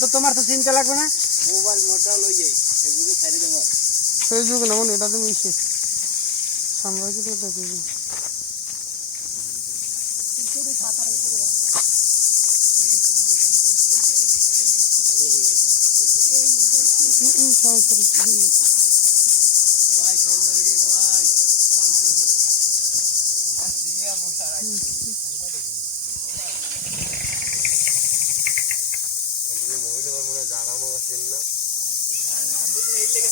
তো তোমার তো চিন্তা লাগবে না, মোবাইল মোটা লই যাই ফেসবুকে ছাড়ি দেব। ফেসবুক না মনে এটা তুমি ইসে সামলাইতে তো দেখি ভাই ঠান্ডা হয়ে যায় ভাই। মোবাইলে মনে জানা মনে না। আমি এই লেগে